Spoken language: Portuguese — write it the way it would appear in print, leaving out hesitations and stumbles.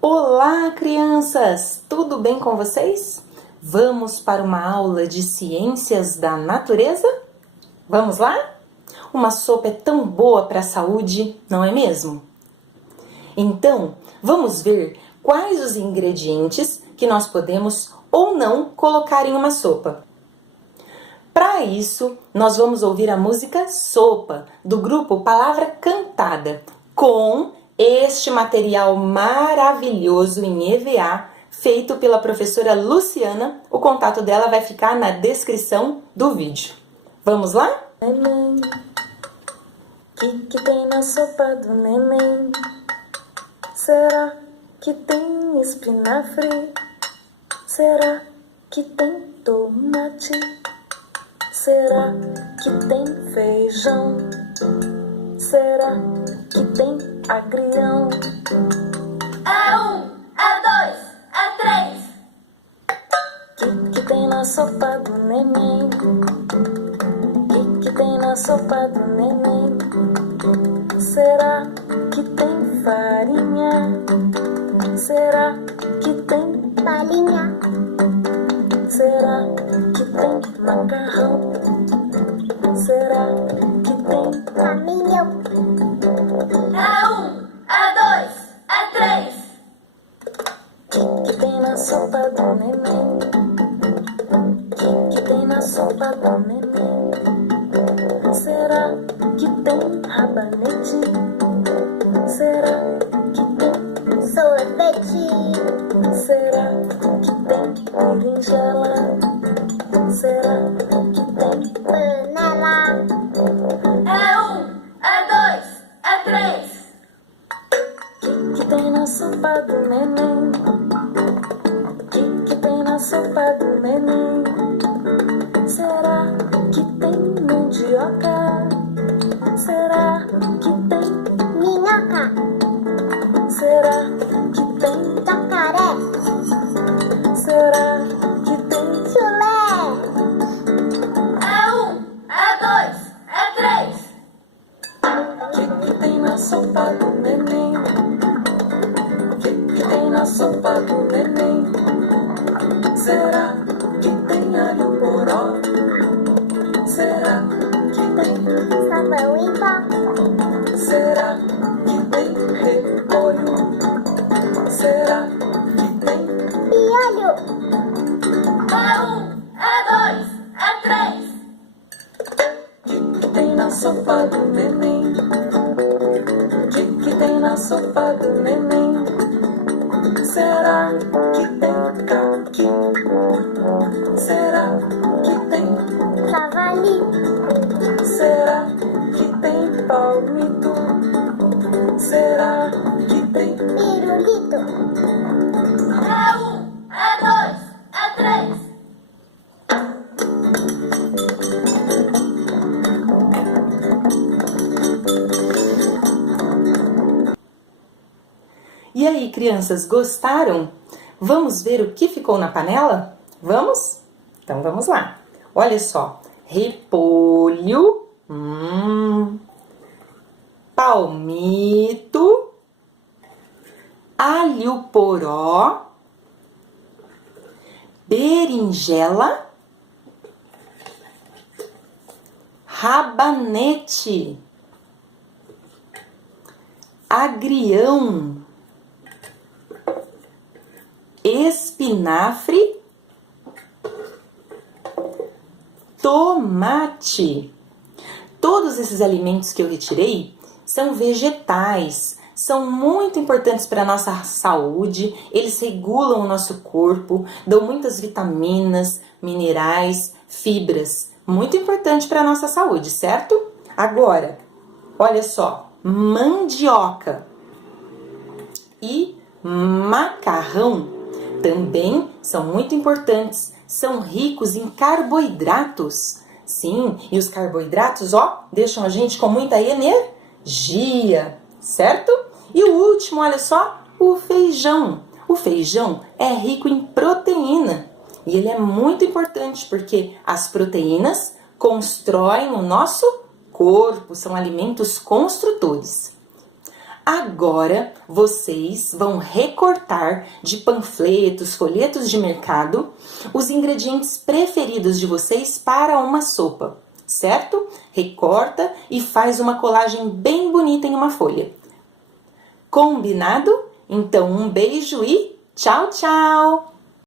Olá, crianças! Tudo bem com vocês? Vamos para uma aula de ciências da natureza? Vamos lá? Uma sopa é tão boa para a saúde, não é mesmo? Então, vamos ver quais os ingredientes que nós podemos ou não colocar em uma sopa. Para isso, nós vamos ouvir a música Sopa, do grupo Palavra Cantada, com este material maravilhoso em EVA, feito pela professora Luciana. O contato dela vai ficar na descrição do vídeo. Vamos lá? Neném, que tem na sopa do neném? Será que tem espinafre? Será que tem tomate? Será que tem feijão? Será que tem agrião? É um, é dois, é três. Que tem na sopa do neném? Que tem na sopa do neném? Será que tem farinha? Será que tem balinha? Será que tem macarrão? Será que tem caminhão? É um, é dois, é três. Que tem na sopa do neném? Que tem na sopa do neném? Será que tem rabanete? Será que tem sorvete? Será que tem berinjela? Será que tem panela? É um, é dois, é três. Que tem na sopa do neném? Que tem na sopa do neném? Será que tem mandioca? Será que tem minhoca? Será que tem jacaré? Será que tem chulé? É um, é dois, é três. Que tem na sopa do neném? Que tem na sopa do neném? Será que tem alho poró? Será que tem sabão em pó? Será que tem repolho? Será que tem piolho? É um, é dois, é três. Que tem na sopa do neném? Que tem na sopa do neném? Será que tem caqui? Será que tem javali? Será que tem palmito? Será que tem pirulito? É um, é dois, é três. E aí, crianças, gostaram? Vamos ver o que ficou na panela? Vamos? Então vamos lá. Olha só, repolho, palmito, alho poró, berinjela, rabanete, agrião, espinafre, tomate. Todos esses alimentos que eu retirei são vegetais, são muito importantes para a nossa saúde, eles regulam o nosso corpo, dão muitas vitaminas, minerais, fibras, muito importante para a nossa saúde, certo? Agora, olha só, mandioca e macarrão também são muito importantes, são ricos em carboidratos. Sim, e os carboidratos, deixam a gente com muita energia, certo? E o último, olha só, o feijão. O feijão é rico em proteína e ele é muito importante porque as proteínas constroem o nosso corpo, são alimentos construtores. Agora, vocês vão recortar de panfletos, folhetos de mercado, os ingredientes preferidos de vocês para uma sopa, certo? Recorta e faz uma colagem bem bonita em uma folha. Combinado? Então, um beijo e tchau, tchau!